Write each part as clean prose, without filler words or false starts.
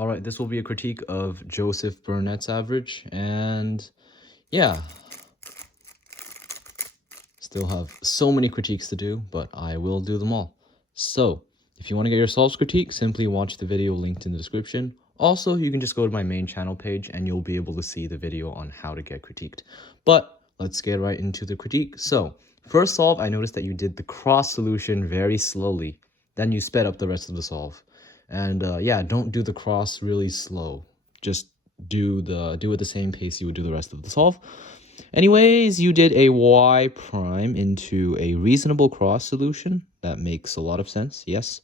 All right, this will be a critique of Joseph Burnett's average, and yeah, still have so many critiques to do, but I will do them all. So, if you want to get your solves critique, simply watch the video linked in the description. Also, you can just go to my main channel page and you'll be able to see the video on how to get critiqued. But let's get right into the critique. So, first solve, I noticed that you did the cross solution very slowly. Then you sped up the rest of the solve. And yeah, don't do the cross really slow. Just do it the same pace you would do the rest of the solve. Anyways, you did a y prime into a reasonable cross solution. That makes a lot of sense, yes.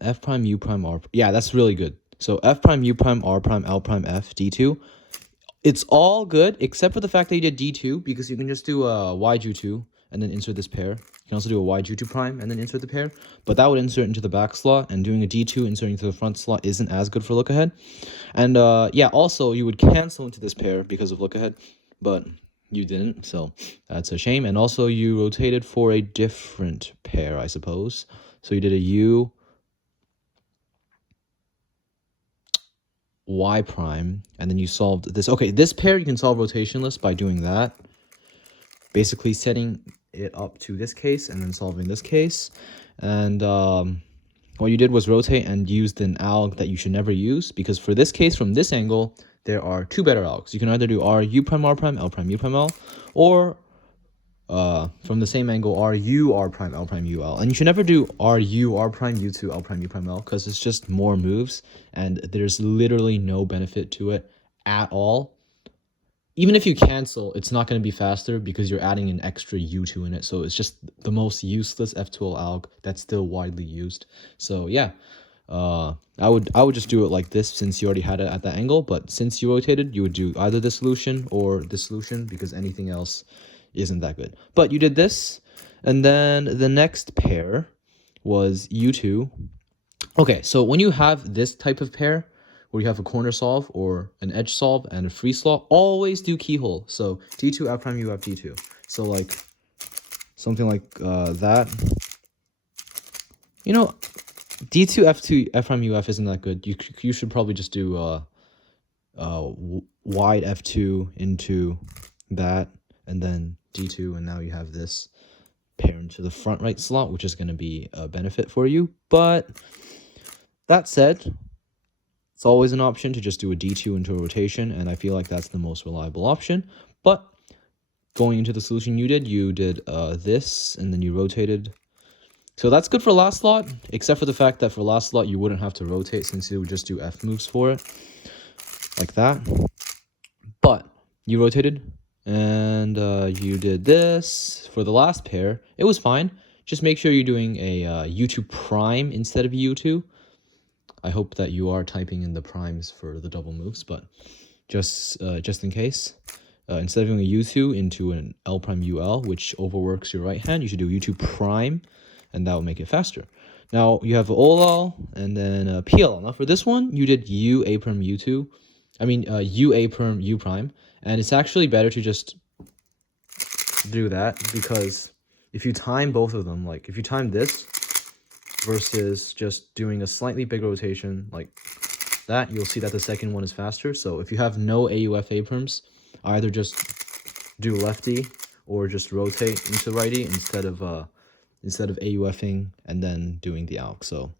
F prime, U prime, R. Yeah, that's really good. So F prime, U prime, R prime, L prime, F, D2. It's all good, except for the fact that you did D2, because you can just do a YG2 and then insert this pair. You can also do a YG2 prime and then insert the pair, but that would insert into the back slot, and doing a D2 inserting to the front slot isn't as good for look ahead. And yeah, also you would cancel into this pair because of look ahead, but you didn't, so that's a shame. And also you rotated for a different pair, I suppose. So you did a U, Y prime, and then you solved this. Okay, this pair you can solve rotationless by doing that. Basically setting it up to this case and then solving this case. And what you did was rotate and used an alg that you should never use, because for this case, from this angle, there are two better algs. You can either do R, U prime, R prime, L prime, U prime, L, or from the same angle, R, U, R prime, L prime, U, L. And you should never do R, U, R prime, U2, L prime, U prime, L, because it's just more moves, and there's literally no benefit to it at all. Even if you cancel, it's not going to be faster because you're adding an extra U2 in it. So it's just the most useless F2L alg that's still widely used. So yeah, I would just do it like this, since you already had it at that angle. But since you rotated, you would do either this solution or this solution, because anything else isn't that good. But you did this, and then the next pair was U2. Okay, so when you have this type of pair, where you have a corner solve or an edge solve and a free slot, always do keyhole. So D2, F prime, U, F, D2. So like something like that. You know, D2, F2, F prime, U, F isn't that good. You should probably just do wide F2 into that, and then D2, and now you have this pair into the front right slot, which is going to be a benefit for you. But that said, it's always an option to just do a D2 into a rotation, and I feel like that's the most reliable option. But going into the solution you did this, and then you rotated. So that's good for last slot, except for the fact that for last slot you wouldn't have to rotate, since you would just do F moves for it, like that. But you rotated, and you did this. For the last pair, it was fine. Just make sure you're doing a U2 prime instead of U2. I hope that you are typing in the primes for the double moves, but just in case, instead of doing a U2 into an L prime UL, which overworks your right hand, you should do U2 prime, and that will make it faster. Now you have OLL and then PLL. Now for this one, you did U A prime U2, U A prime U prime, and it's actually better to just do that, because if you time both of them, like if you time this versus just doing a slightly bigger rotation like that, you'll see that the second one is faster. So if you have no AUF A-perms, either just do lefty or just rotate into righty instead of AUFing and then doing the ALK. So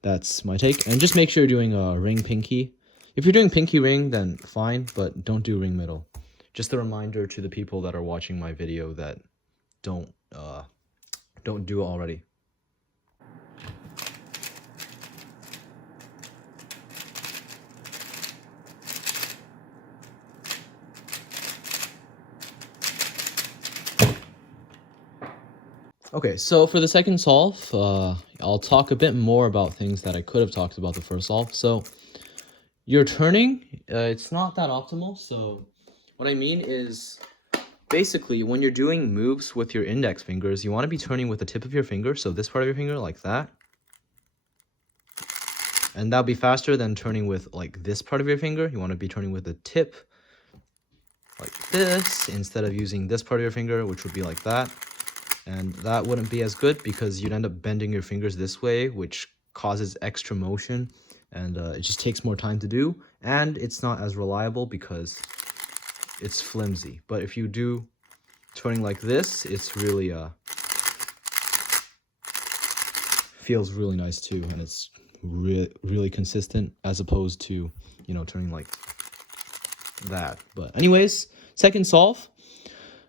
that's my take. And just make sure you're doing a ring pinky. If you're doing pinky ring, then fine, but don't do ring middle. Just a reminder to the people that are watching my video that don't do it already. Okay, so for the second solve, I'll talk a bit more about things that I could have talked about the first solve. So your turning, it's not that optimal. So what I mean is, basically, when you're doing moves with your index fingers, you want to be turning with the tip of your finger. So this part of your finger, like that. And that'll be faster than turning with like this part of your finger. You want to be turning with the tip like this, instead of using this part of your finger, which would be like that. And that wouldn't be as good, because you'd end up bending your fingers this way, which causes extra motion, and it just takes more time to do, and it's not as reliable because it's flimsy. But if you do turning like this, it's really feels really nice too, and it's really consistent as opposed to, you know, turning like that. But anyways, second solve,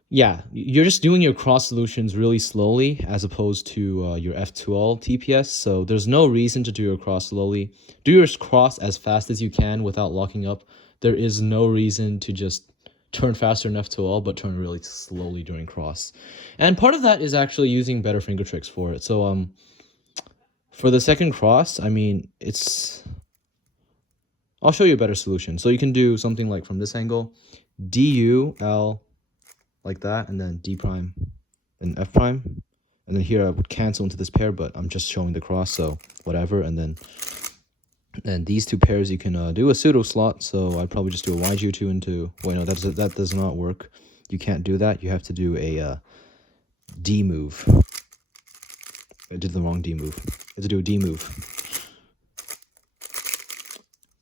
yeah, you're just doing your cross solutions really slowly as opposed to your F2L TPS. So there's no reason to do your cross slowly. Do your cross as fast as you can without locking up. There is no reason to just turn faster in F2L, but turn really slowly during cross. And part of that is actually using better finger tricks for it. So for the second cross, I mean, I'll show you a better solution. So you can do something like from this angle, DU, L, like that, and then D prime and F prime. And then here I would cancel into this pair, but I'm just showing the cross, so whatever. And then these two pairs you can do a pseudo slot. So I'd probably just do a YG2 into, wait, no, that does not work. You can't do that. You have to do a D move. I did the wrong D move. I have to do a D move.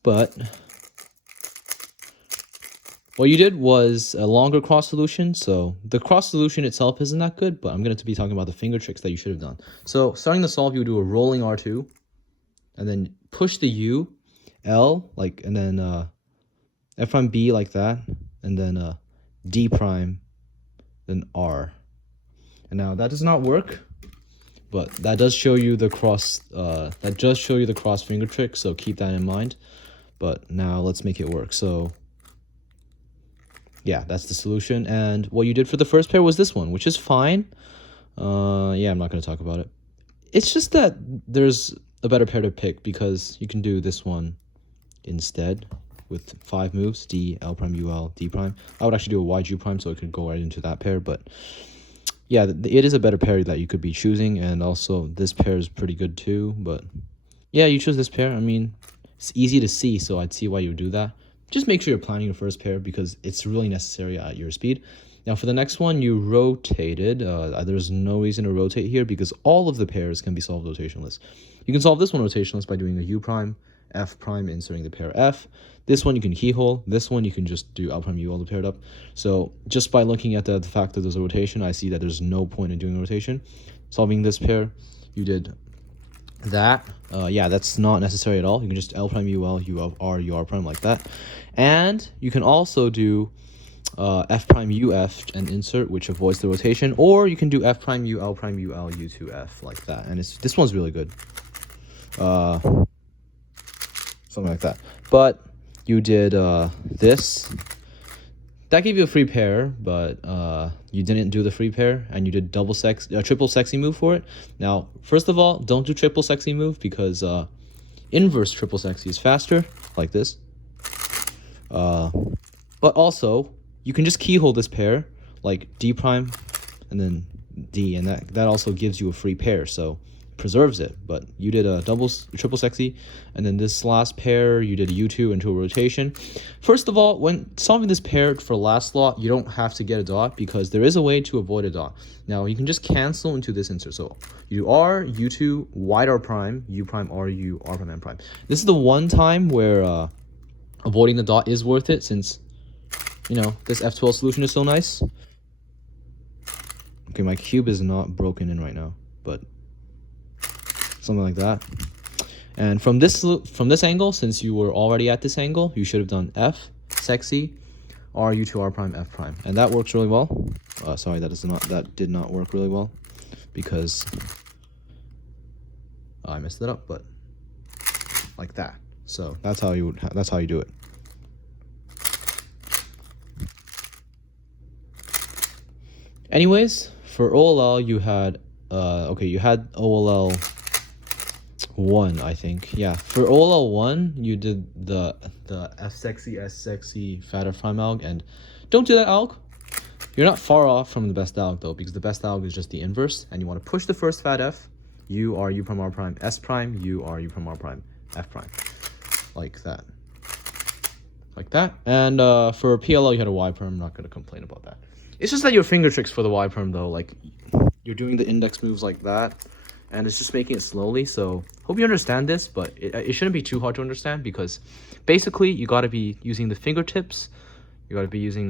But what you did was a longer cross solution. So the cross solution itself isn't that good, but I'm going to be talking about the finger tricks that you should have done. So starting the solve, you would do a rolling R2, and then push the U, L, like, and then F prime B like that, and then D prime, then R. And now that does not work, but that does show you the cross. That does show you the cross finger trick. So keep that in mind. But now let's make it work. So yeah, that's the solution. And what you did for the first pair was this one, which is fine. Yeah, I'm not going to talk about it. It's just that there's a better pair to pick because you can do this one instead with 5 moves, D, L prime, UL, D prime. I would actually do a YG prime so it could go right into that pair. But yeah, it is a better pair that you could be choosing. And also this pair is pretty good too. But yeah, you choose this pair. I mean, it's easy to see, so I'd see why you would do that. Just make sure you're planning your first pair because it's really necessary at your speed. Now for the next one, you rotated. There's no reason to rotate here because all of the pairs can be solved rotationless. You can solve this one rotationless by doing a U prime, F prime, inserting the pair F. This one you can keyhole. This one you can just do L prime U all paired up. So just by looking at the fact that there's a rotation, I see that there's no point in doing a rotation. Solving this pair, you did that. Yeah, that's not necessary at all. You can just L prime UL, U R prime like that. And you can also do F prime UF and insert, which avoids the rotation, or you can do F prime UL prime UL U2F like that. And this one's really good. Something like that. But you did this. That gave you a free pair, but you didn't do the free pair, and you did triple sexy move for it. Now, first of all, don't do triple sexy move because inverse triple sexy is faster, like this. But also, you can just keyhole this pair, like D prime, and then D, and that also gives you a free pair, so preserves it. But you did a triple sexy, and then this last pair you did a U2 into a rotation. First of all, when solving this pair for last slot, you don't have to get a dot because there is a way to avoid a dot. Now you can just cancel into this insert. So you do R, U2, wide R prime, U prime, R, U, R prime, M prime. This is the one time where avoiding the dot is worth it since, you know, this F12 solution is so nice. Okay, my cube is not broken in right now, but something like that. And from this angle, since you were already at this angle, you should have done F, sexy, R, U2, R prime, F prime. And that works really well. Sorry, that did not work really well because I messed it up, but like that. So that's how you do it. Anyways, for OLL you had you had OLL 1, I think. Yeah, for OLL 1 you did the F sexy, S sexy, fat F prime alg, and don't do that alg. You're not far off from the best alg though, because the best alg is just the inverse, and you want to push the first fat F, U R U prime R prime, S prime, U R U prime R prime, F prime, like that. Like that. And for PLL you had a Y prime. I'm not gonna complain about that. It's just that your finger tricks for the Y perm though, like you're doing the index moves like that, and it's just making it slowly. So hope you understand this, but it shouldn't be too hard to understand, because basically you got to be using the fingertips. You got to be using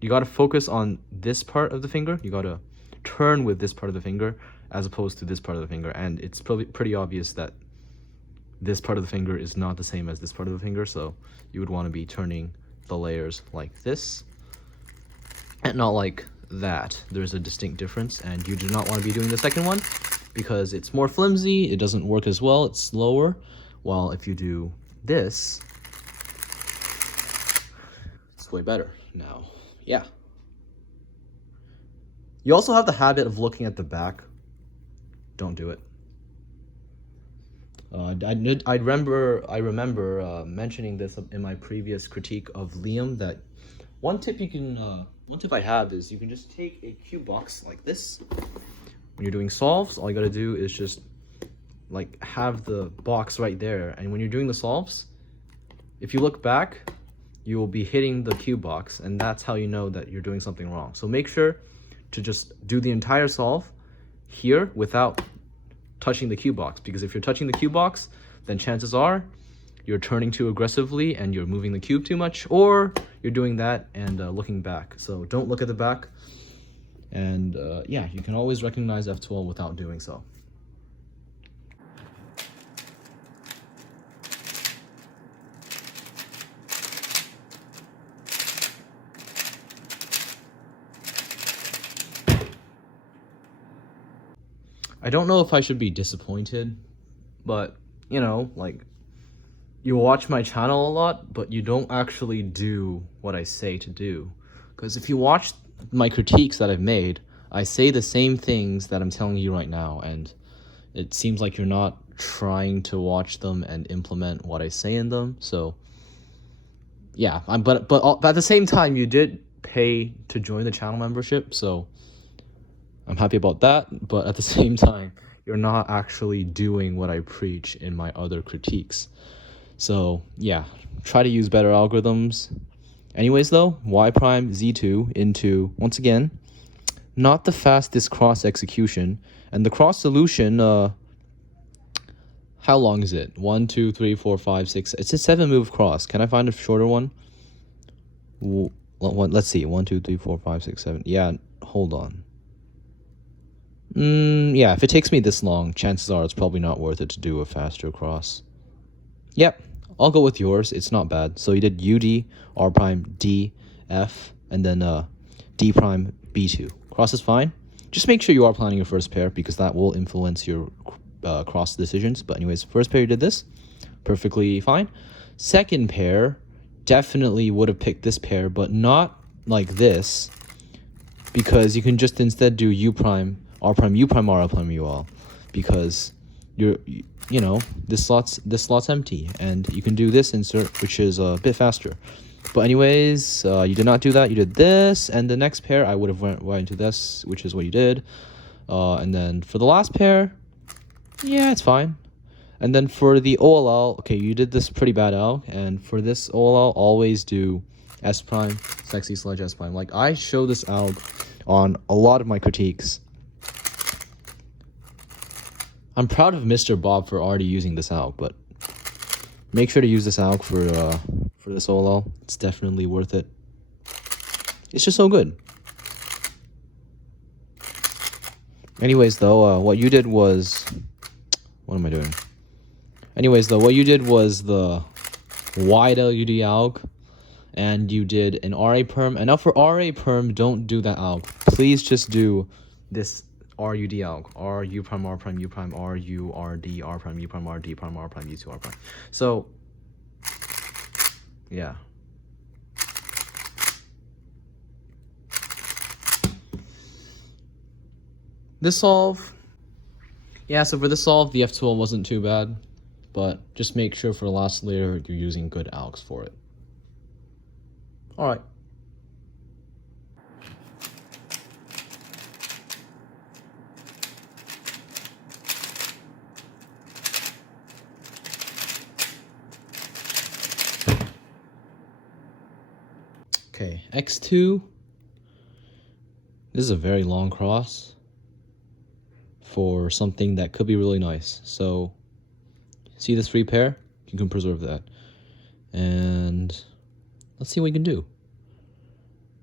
you got to focus on this part of the finger. You got to turn with this part of the finger as opposed to this part of the finger, and it's probably pretty obvious that this part of the finger is not the same as this part of the finger, so you would want to be turning the layers like this and not like that. There's a distinct difference, and you do not want to be doing the second one because it's more flimsy, it doesn't work as well, it's slower. While if you do this, it's way better. Now, yeah. You also have the habit of looking at the back. Don't do it. I remember mentioning this in my previous critique of Liam, that one tip I have is you can just take a cue box like this. When you're doing solves, all you gotta do is just like have the box right there, and when you're doing the solves, if you look back, you will be hitting the cue box, and that's how you know that you're doing something wrong. So make sure to just do the entire solve here without touching the cue box, because if you're touching the cue box, then chances are you're turning too aggressively and you're moving the cube too much, or you're doing that and looking back. So don't look at the back, and yeah, you can always recognize F12 without doing so. I don't know if I should be disappointed, but you know, like, you watch my channel a lot, but you don't actually do what I say to do. Because if you watch my critiques that I've made, I say the same things that I'm telling you right now, and it seems like you're not trying to watch them and implement what I say in them. So yeah, but at the same time, you did pay to join the channel membership, so I'm happy about that. But at the same time, you're not actually doing what I preach in my other critiques. So yeah, try to use better algorithms. Anyways though, y prime z2 into, once again, not the fastest cross execution, and the cross solution, how long is it? 1, 2, 3, 4, 5, 6. It's a 7 move cross. Can I find a shorter one? Let's see. 1, 2, 3, 4, 5, 6, 7. Yeah, hold on. Yeah, if it takes me this long, chances are it's probably not worth it to do a faster cross. Yep, I'll go with yours. It's not bad. So you did UD, R prime, D, F, and then D prime, B2. Cross is fine. Just make sure you are planning your first pair, because that will influence your cross decisions. But anyways, first pair you did this. Perfectly fine. Second pair, definitely would have picked this pair, but not like this, because you can just instead do U prime, R prime, U prime, R prime, UL, because you know, this slot's empty, and you can do this insert, which is a bit faster. But anyways, you did not do that. You did this, and the next pair I would have went right into this, which is what you did. And then for the last pair, yeah, it's fine. And then for the OLL, okay, you did this pretty bad out, and for this OLL, always do S prime, sexy sludge S prime. Like, I show this out on a lot of my critiques. I'm proud of Mr. Bob for already using this alg, but make sure to use this alg for this OLL. It's definitely worth it. It's just so good. Anyways, though, what you did was... What am I doing? Anyways, though, what you did was the wide LUD alg, and you did an RA perm. And now for RA perm, don't do that alg. Please just do this RUD alg. R, U prime, R prime, U prime, R, U, R, D, R prime, U prime, R, D prime, R prime, U2, R prime. So, yeah. This solve, yeah, so for this solve, the F12 wasn't too bad, but just make sure for the last layer you're using good algs for it. All right. Okay, X2. This is a very long cross. for something that could be really nice. So see this free pair? You can preserve that. And let's see what you can do.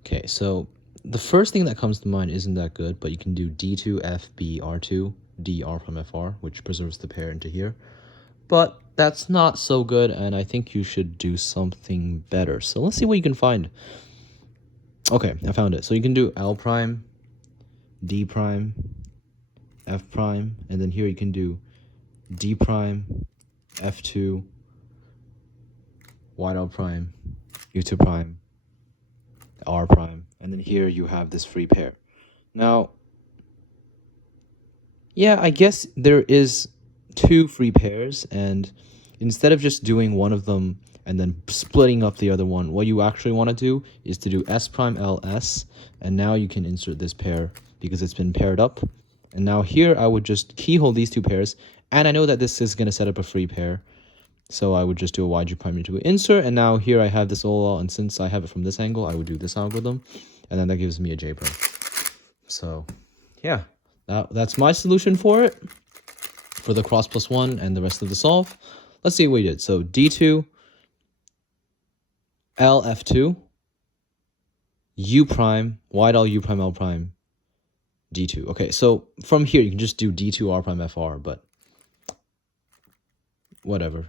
Okay, so the first thing that comes to mind isn't that good, but you can do D2, F, B, R2, D, R prime, FR, which preserves the pair into here. But that's not so good, and I think you should do something better. So let's see what you can find. Okay, I found it. So you can do L prime, D prime, F prime, and then here you can do D prime, F2, white L prime, U2 prime, R prime, and then here you have this free pair. Now, yeah, I guess there is 2 free pairs, and instead of just doing one of them and then splitting up the other one, what you actually want to do is to do S prime L S, and now you can insert this pair because it's been paired up. And now here I would just keyhole these 2 pairs, and I know that this is going to set up a free pair, so I would just do a YG prime into insert, and now here I have this OLL, and since I have it from this angle, I would do this algorithm, and then that gives me a J prime. So yeah, that's my solution for it, for the cross plus 1 and the rest of the solve. Let's see what we did. So D2, L F2, U prime, wide L U prime L prime, D2. Okay, so from here you can just do D2 R prime FR, but whatever.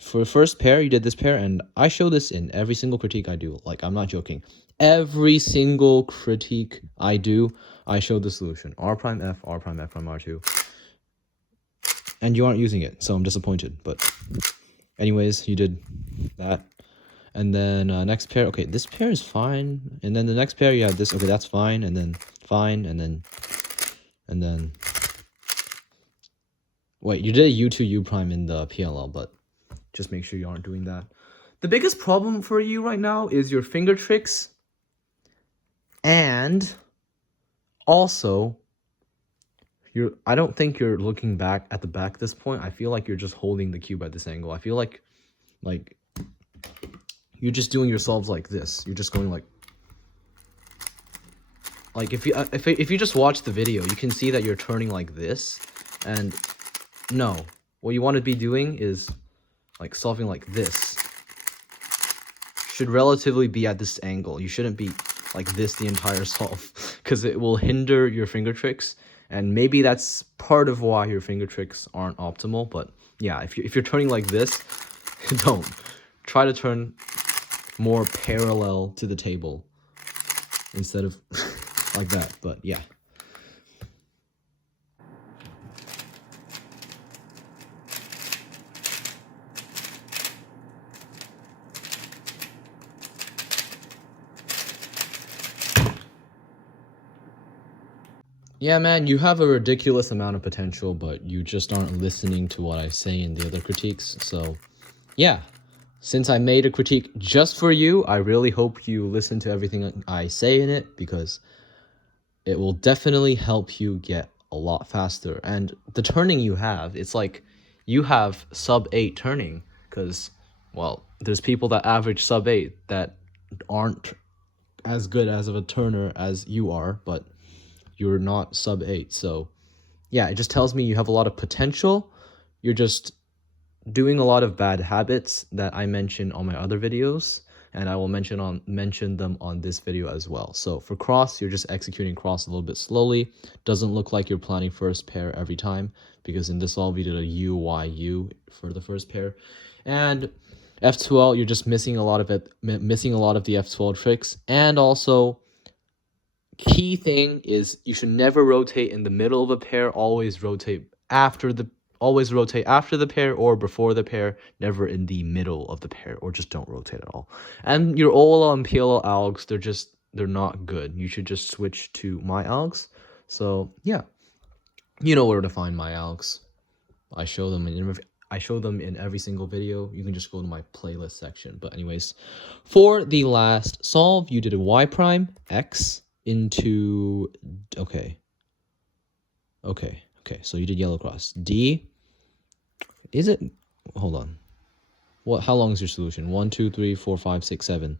For the first pair, you did this pair, and I show this in every single critique I do. Like, I'm not joking. Every single critique I do, I show the solution. R prime F, R prime F prime R2. And you aren't using it, so I'm disappointed. But anyways, you did that. And then next pair, okay, this pair is fine. And then the next pair, you have this, okay, that's fine. And then fine, and then wait, you did a U2 U prime in the PLL, but just make sure you aren't doing that. The biggest problem for you right now is your finger tricks, and also I don't think you're looking back at the back at this point. I feel like you're just holding the cube at this angle. I feel like you're just doing your solves like this. You're just going like if you just watch the video, you can see that you're turning like this, and no, what you want to be doing is like solving like this. Should relatively be at this angle. You shouldn't be like this the entire solve, because it will hinder your finger tricks, and maybe that's part of why your finger tricks aren't optimal. But yeah, if you're turning like this, don't try to turn more parallel to the table instead of like that. But yeah. Yeah, man, you have a ridiculous amount of potential, but you just aren't listening to what I say in the other critiques. So yeah, since I made a critique just for you, I really hope you listen to everything I say in it, because it will definitely help you get a lot faster. And the turning you have, it's like you have sub 8 turning, because, well, there's people that average sub 8 that aren't as good as of a turner as you are, but you're not sub 8. So yeah, it just tells me you have a lot of potential. You're just doing a lot of bad habits that I mention on my other videos, and I will mention them on this video as well. So for cross, you're just executing cross a little bit slowly. Doesn't look like you're planning first pair every time, because in this solve we did a U, Y, U for the first pair. And F12, you're just missing a lot of the F12 tricks. And also, key thing is you should never rotate in the middle of a pair. Always rotate after the pair or before the pair, never in the middle of the pair, or just don't rotate at all. And your OLL and PLL algs, they're not good. You should just switch to my algs. So yeah, you know where to find my algs. I show them in every single video. You can just go to my playlist section. But anyways, for the last solve, you did a Y prime X into okay, so you did yellow cross D. Is it, hold on, how long is your solution? 1 2 3 4 5 6 7.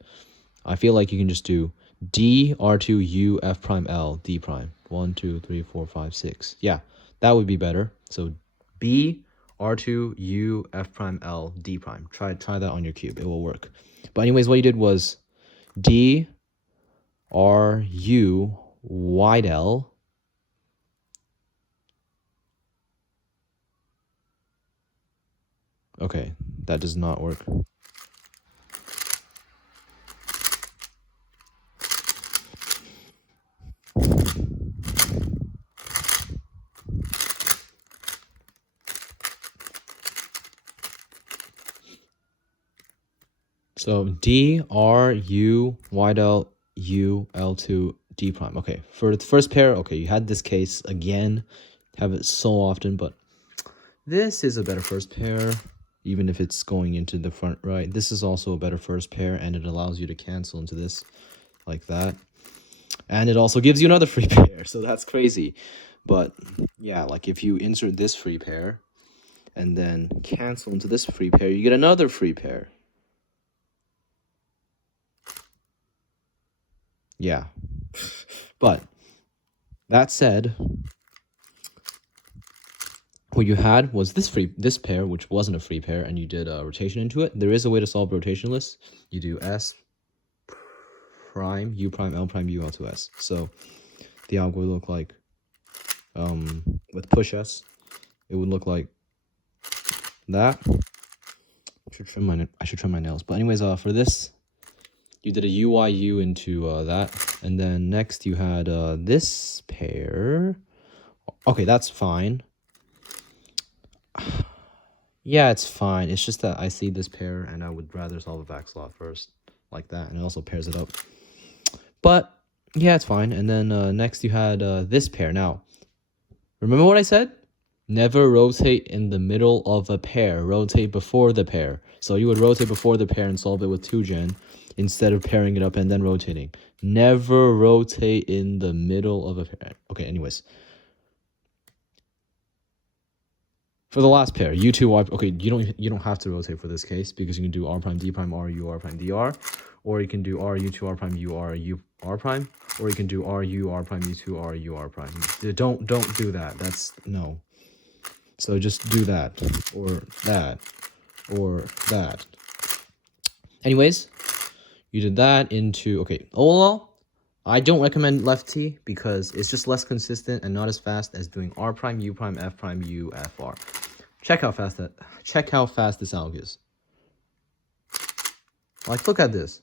I feel like you can just do D R2 U F prime L D prime. 1 2 3 4 5 6. Yeah, That would be better. So B, R2, U, F prime, L, D prime. Try that on your cube. It will work. But anyways, what you did was D, R, U, wide L. Okay, that does not work. So D, R, U, wide L, U, L2, D prime. Okay, for the first pair, okay, you had this case again. Have it so often, but this is a better first pair, even if it's going into the front right. This is also a better first pair, and it allows you to cancel into this like that. And it also gives you another free pair, so that's crazy. But yeah, like if you insert this free pair and then cancel into this free pair, you get another free pair. Yeah. But that said, what you had was this pair, which wasn't a free pair, and you did a rotation into it. There is a way to solve rotationless. You do S prime, U prime, L prime, U, L2, S. So the algo would look like, with push S, it would look like that. I should trim my nails. But anyways, for this, you did a UYU into that. And then next you had this pair. Okay, that's fine. Yeah, it's fine. It's just that I see this pair and I would rather solve a back slot first, like that. And it also pairs it up. But yeah, it's fine. And then next you had this pair. Now, remember what I said? Never rotate in the middle of a pair. Rotate before the pair. So you would rotate before the pair and solve it with 2gen instead of pairing it up and then rotating. Never rotate in the middle of a pair. Okay, anyways. For the last pair, U2, okay, you don't have to rotate for this case because you can do R prime, D prime, R, U, R prime, DR. Or you can do R, U2, R prime, U, R, U, R prime. Or you can do R, U, R prime, U2, R, U, R prime. Don't do that. That's, no. So just do that, or that, or that. Anyways, you did that into, okay, overall, I don't recommend left T because it's just less consistent and not as fast as doing R prime, U prime, F prime, U, F, R. Check how fast this alg is. Like, look at this.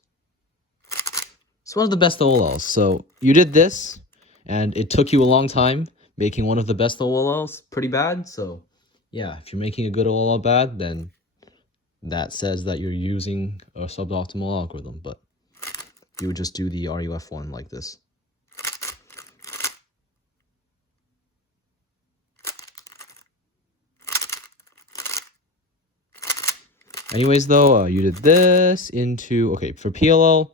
It's one of the best OLLs. So you did this, and it took you a long time, making one of the best OLLs pretty bad. So yeah, if you're making a good OLL bad, then that says that you're using a suboptimal algorithm, but you would just do the RUF one like this. Anyways, though, you did this into, okay, for PLL,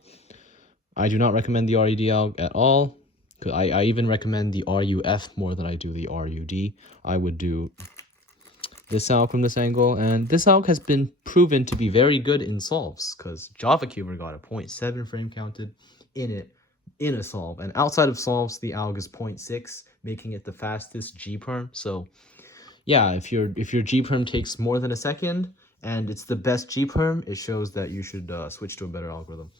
I do not recommend the RED alg at all. I even recommend the RUF more than I do the RUD. I would do this alg from this angle, and this alg has been proven to be very good in solves because JavaCuber got a 0.7 frame counted in a solve, and outside of solves the alg is 0.6, making it the fastest G-perm. So yeah, if your G-perm takes more than a second and it's the best G-perm, it shows that you should switch to a better algorithm.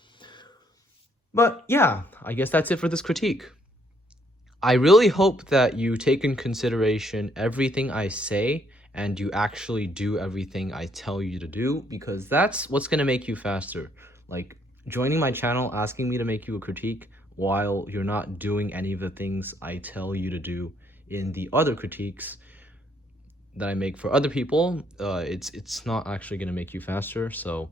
But yeah, I guess that's it for this critique. I really hope that you take in consideration everything I say and you actually do everything I tell you to do, because that's what's going to make you faster. Like, joining my channel, asking me to make you a critique while you're not doing any of the things I tell you to do in the other critiques that I make for other people, it's not actually going to make you faster. So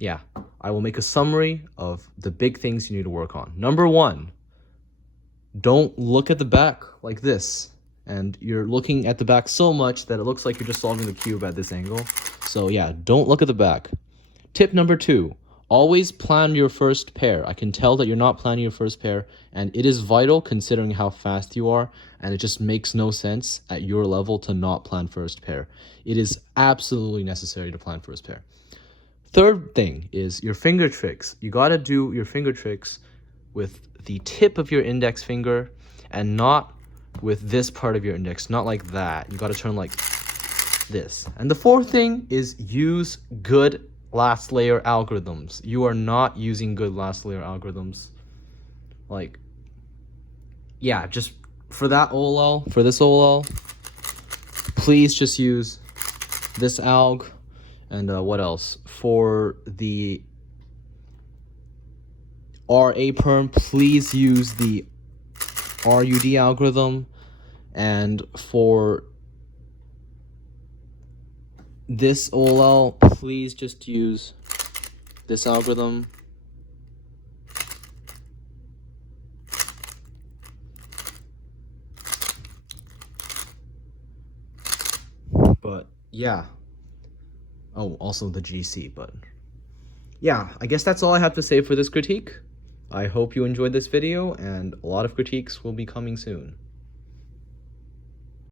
yeah, I will make a summary of the big things you need to work on. Number 1, don't look at the back like this. And you're looking at the back so much that it looks like you're just solving the cube at this angle. So yeah, don't look at the back. Tip number 2, always plan your first pair. I can tell that you're not planning your first pair, and it is vital considering how fast you are, and it just makes no sense at your level to not plan first pair. It is absolutely necessary to plan first pair. Third thing is your finger tricks. You gotta do your finger tricks with the tip of your index finger and not with this part of your index, not like that. You got to turn like this. And the fourth thing is use good last layer algorithms. You are not using good last layer algorithms. Like, yeah, just for that OLL, for this OLL, please just use this alg. And what else? For the RA perm, please use the RUD algorithm. And for this OLL, please just use this algorithm. But yeah. Oh, also the GC, but yeah, I guess that's all I have to say for this critique. I hope you enjoyed this video, and a lot of critiques will be coming soon.